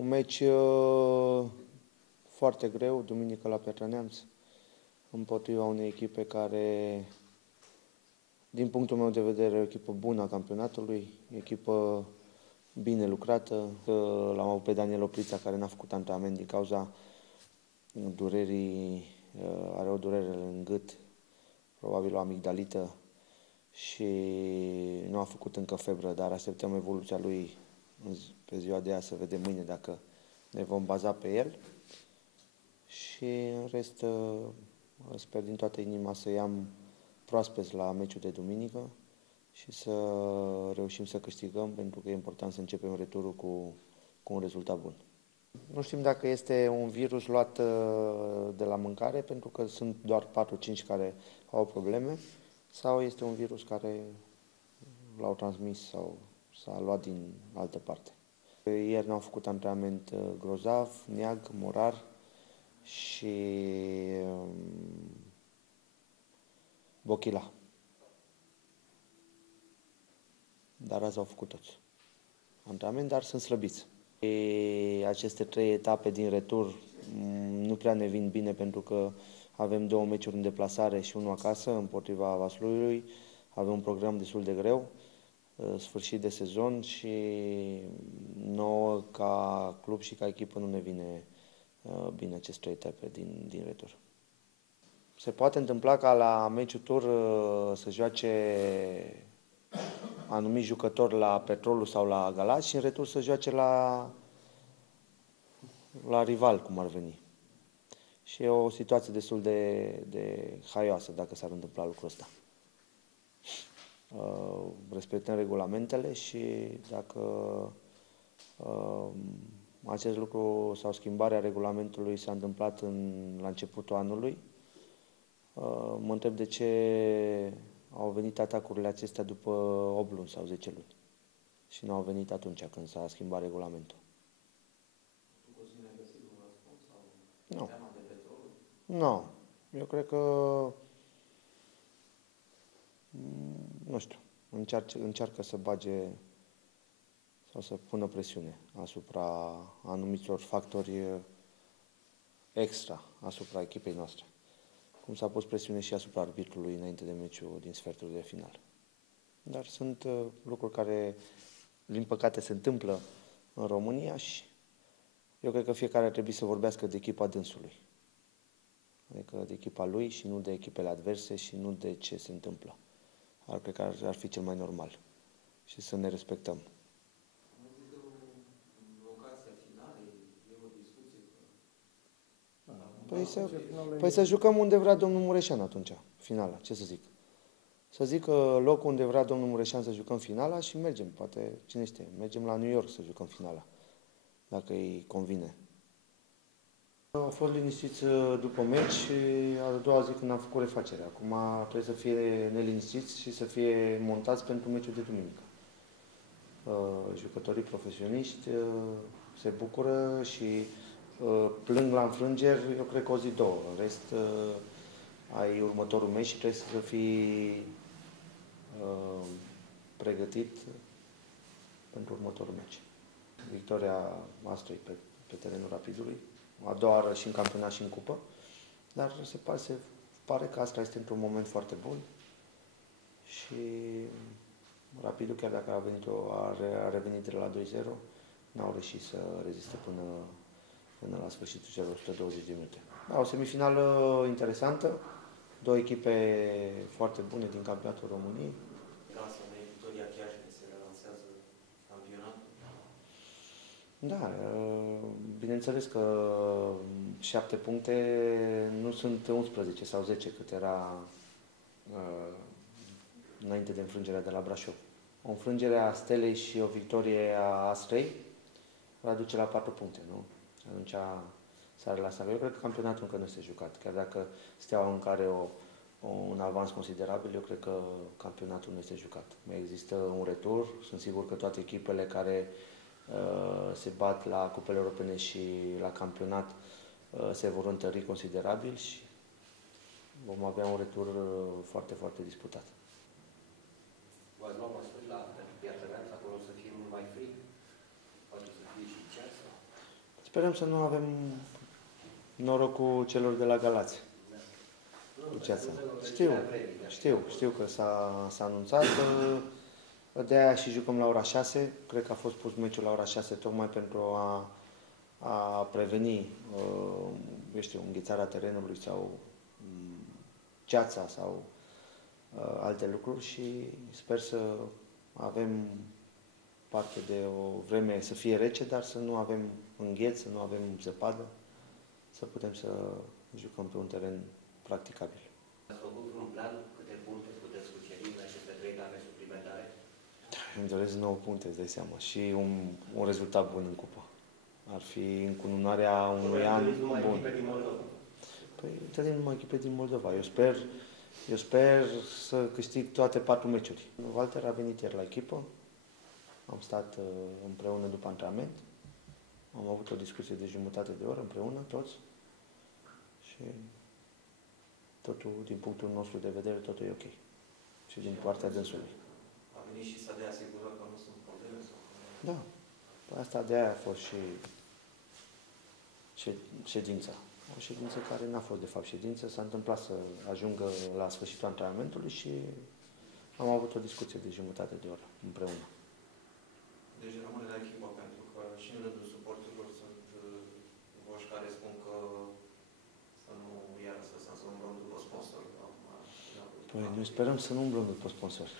Un meci foarte greu, duminică la Piatra Neamț, împotriva unei echipe care, din punctul meu de vedere, e o echipă bună a campionatului, echipă bine lucrată. L-am avut pe Daniel Oprița, care n-a făcut antrenament din cauza durerii, are o durere în gât, probabil o amigdalită, și nu a făcut încă febră, dar așteptăm evoluția lui pe ziua de azi, să vedem mâine dacă ne vom baza pe el. Și în rest sper din toată inima să i-am proaspeți la meciul de duminică și să reușim să câștigăm, pentru că e important să începem returul cu un rezultat bun. Nu știm dacă este un virus luat de la mâncare, pentru că sunt doar 4-5 care au probleme, sau este un virus care l-au transmis sau s-a luat din altă parte. Ieri n-au făcut antrenament Grozav, Neag, Morar și Bochila. Dar azi au făcut toți antrenament, dar sunt slăbiți. Aceste 3 etape din retur nu prea ne vin bine, pentru că avem 2 meciuri în deplasare și 1 acasă, împotriva Vasluiului. Avem un program destul de greu, sfârșit de sezon, și nouă ca club și ca echipă nu ne vine bine aceste 3 etape din retur. Se poate întâmpla ca la meciul tur să joace anumiți jucători la Petrolul sau la Galați și în retur să joace la rival, cum ar veni. Și e o situație destul de haioasă dacă s-ar întâmpla lucrul ăsta. Respectăm regulamentele și dacă acest lucru sau schimbarea regulamentului s-a întâmplat la începutul anului, mă întreb de ce au venit atacurile acestea după 8 luni sau 10 luni și nu au venit atunci când s-a schimbat regulamentul. Tu consideri că ai găsit un răspuns sau Nu. teama de Petrol? Nu. Eu cred că, nu știu, încearcă să bage sau să pună presiune asupra anumitor factori extra asupra echipei noastre. Cum s-a pus presiune și asupra arbitrului înainte de meciul din sfertul de final. Dar sunt lucruri care, din păcate, se întâmplă în România și eu cred că fiecare ar trebui să vorbească de echipa dânsului. Adică de echipa lui și nu de echipele adverse și nu de ce se întâmplă. Cred că ar fi cel mai normal. Și să ne respectăm. Nu zic că locația finalei e o discuție. Păi să jucăm unde vrea domnul Mureșan atunci, finala, ce să zic. Să zic locul unde vrea domnul Mureșan să jucăm finala și mergem, poate, cine știe, mergem la New York să jucăm finala, dacă îi convine. Au fost liniștiți după meci și a doua zi când am făcut refacerea. Acum trebuie să fie neliniștiți și să fie montați pentru meciul de duminică. Jucătorii profesioniști se bucură și plâng la înfrângeri, eu cred că o zi, 2. În rest, ai următorul meci și trebuie să fii pregătit pentru următorul meci. Victoria noastră pe terenul Rapidului, a doua oară și în campionat și în cupă, dar se pare că asta este într-un moment foarte bun și Rapidul, chiar dacă a revenit de la 2-0, n-au reușit să reziste până la sfârșitul celor 120 de minute. Da, o semifinală interesantă, 2 echipe foarte bune din campionatul României. Lasă mai Victoria chiar și se relansează campionatul. Da, bineînțeles că 7 puncte nu sunt 11 sau 10 cât era înainte de înfrângerea de la Brașov. O înfrângere a Stelei și o victorie a Astrei va duce la 4 puncte, nu? Și atunci s-a relansat. Eu cred că campionatul încă nu este jucat. Chiar dacă Steaua încă are un avans considerabil, eu cred că campionatul nu este jucat. Mai există un retur. Sunt sigur că toate echipele care se bat la cupele europene și la campionat se vor întări considerabil și vom avea un retur foarte, foarte disputat. V-ați luat măsuri pentru Piatra Neamț, acolo să fie mult mai frig? Poate să fie și ceas? Sperăm să nu avem norocul celor de la Galați. Cu Ceața. Știu că s-a anunțat. De aia și jucăm la ora 6. Cred că a fost pus meciul la ora 6 tocmai pentru a preveni, înghețarea terenului sau ceața sau alte lucruri și sper să avem parte de o vreme să fie rece, dar să nu avem îngheț, să nu avem zăpadă, să putem să jucăm pe un teren practicabil. Ați făcut un plan câte puncte puteți cuceri în aceste 3 etape suplimentare? Îmi doresc 9 puncte, îți dai seama, și un rezultat bun în cupă. Ar fi încununarea unui an bun. Păi, întâlnim numai echipe din Moldova. Eu sper să câștig toate 4 meciuri. Walter a venit ieri la echipă. Am stat împreună după antrenament. Am avut o discuție de jumătate de oră împreună, toți. Și totul, din punctul nostru de vedere, totul e ok. Și din partea dânsului. A venit și să dea asigurări că nu sunt probleme? Sau... Da. Asta de aia a fost și ședința. O ședință care n-a fost de fapt ședință, s-a întâmplat să ajungă la sfârșitul antrenamentului și am avut o discuție de jumătate de oră împreună. Deci rămâne la echipă, pentru că și în rândul suporterilor sunt voci care spun că să nu umblăm după sponsor. Păi noi sperăm să nu umblăm după sponsori.